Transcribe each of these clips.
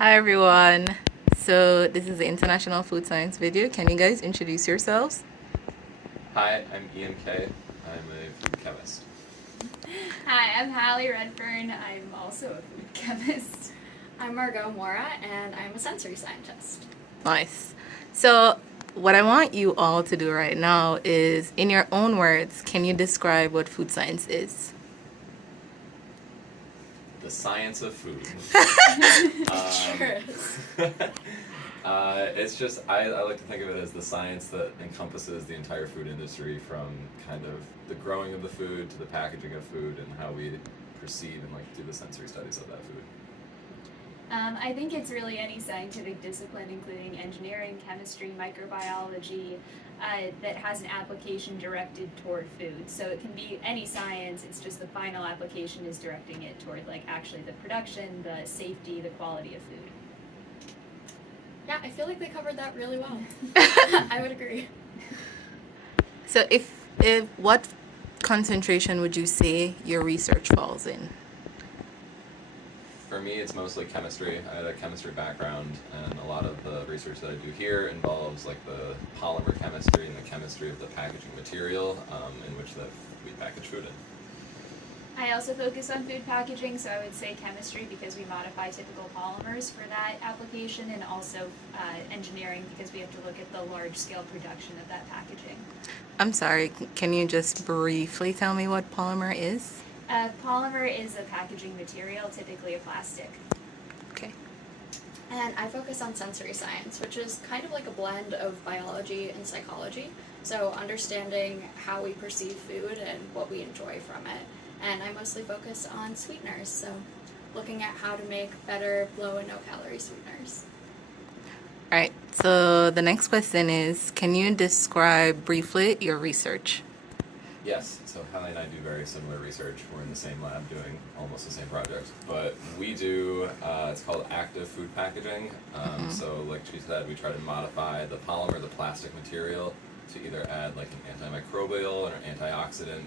Hi everyone. So this is the International Food Science video. Can you guys introduce yourselves? Hi, I'm Ian Kay. I'm a food chemist. Hi, I'm Halle Redfern. I'm also a food chemist. I'm Margaux Mora, and I'm a sensory scientist. Nice. So what I want you all to do right now is, in your own words, can you describe what food science is? The science of food. Sure is. It's just, I like to think of it as the science that encompasses the entire food industry, from kind of the growing of the food to the packaging of food and how we perceive and do the sensory studies of that food. I think it's really any scientific discipline, including engineering, chemistry, microbiology, that has an application directed toward food. So it can be any science, it's just the final application is directing it toward actually the production, the safety, the quality of food. Yeah, I feel like they covered that really well. I would agree. So if what concentration would you say your research falls in? For me, it's mostly chemistry. I had a chemistry background, and a lot of the research that I do here involves the polymer chemistry and the chemistry of the packaging material in which we package food in. I also focus on food packaging, so I would say chemistry because we modify typical polymers for that application, and also engineering because we have to look at the large-scale production of that packaging. I'm sorry, can you just briefly tell me what polymer is? Polymer is a packaging material, typically a plastic. Okay. And I focus on sensory science, which is kind of like a blend of biology and psychology. So understanding how we perceive food and what we enjoy from it. And I mostly focus on sweeteners, so looking at how to make better low and no calorie sweeteners. All right, so the next question is, can you describe briefly your research? Yes, so Halle and I do very similar research. We're in the same lab doing almost the same project, but we do, it's called active food packaging. So like she said, we try to modify the polymer, the plastic material, to either add an antimicrobial or an antioxidant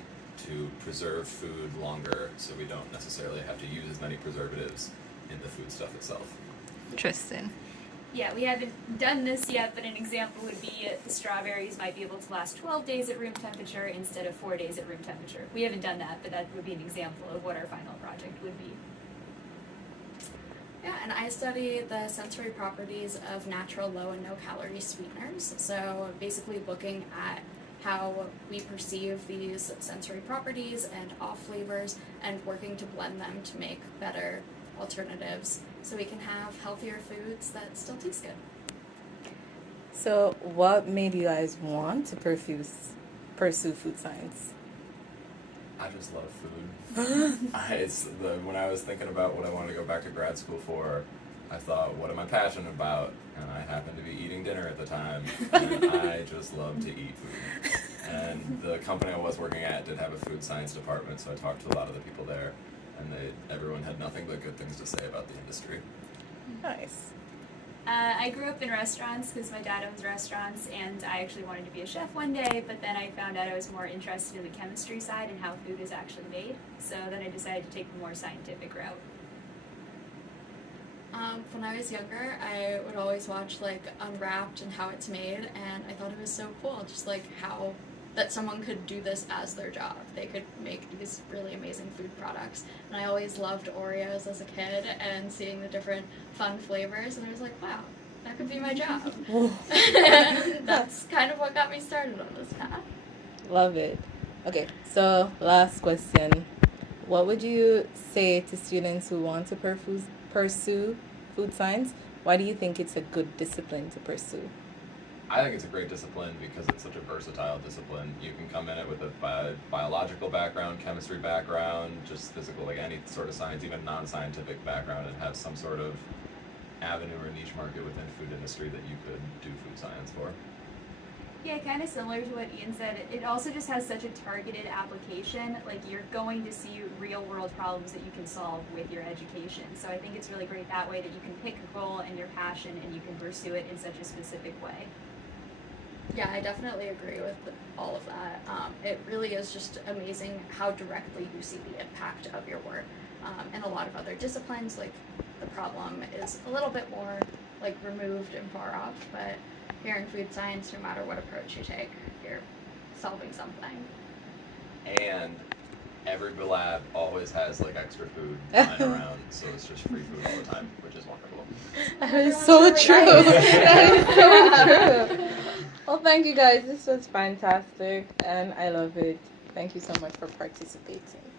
to preserve food longer, so we don't necessarily have to use as many preservatives in the foodstuff itself. Interesting. Yeah, we haven't done this yet, but an example would be the strawberries might be able to last 12 days at room temperature instead of 4 days at room temperature. We haven't done that, but that would be an example of what our final project would be. Yeah, and I study the sensory properties of natural low and no calorie sweeteners. So basically looking at how we perceive these sensory properties and off flavors and working to blend them to make better alternatives so we can have healthier foods that still taste good. So what made you guys want to pursue food science? I just love food. When I was thinking about what I wanted to go back to grad school for, I thought, what am I passionate about? And I happened to be eating dinner at the time, and I just love to eat food. And the company I was working at did have a food science department, so I talked to a lot of the people there, and everyone had nothing but good things to say about the industry. Nice. I grew up in restaurants because my dad owns restaurants, and I actually wanted to be a chef one day, but then I found out I was more interested in the chemistry side and how food is actually made, so then I decided to take the more scientific route. When I was younger, I would always watch Unwrapped and how it's made, and I thought it was so cool, just how that someone could do this as their job. They could make these really amazing food products. And I always loved Oreos as a kid and seeing the different fun flavors, and I was like, wow, that could be my job. And that's kind of what got me started on this path. Love it. Okay, so last question. What would you say to students who want to pursue food science? Why do you think it's a good discipline to pursue? I think it's a great discipline because it's such a versatile discipline. You can come in it with a biological background, chemistry background, just physical, any sort of science, even non-scientific background, and have some sort of avenue or niche market within food industry that you could do food science for. Yeah, kind of similar to what Ian said. It also just has such a targeted application. You're going to see real world problems that you can solve with your education. So I think it's really great that way, that you can pick a goal and your passion and you can pursue it in such a specific way. Yeah, I definitely agree with all of that. It really is just amazing how directly you see the impact of your work. In a lot of other disciplines, like the problem is a little bit more like removed and far off, but here in food science, no matter what approach you take, you're solving something. And every lab always has like extra food lying around, so it's just free food all the time, which is wonderful. That is so true. That is so true. Well, thank you guys. This was fantastic, and I love it. Thank you so much for participating.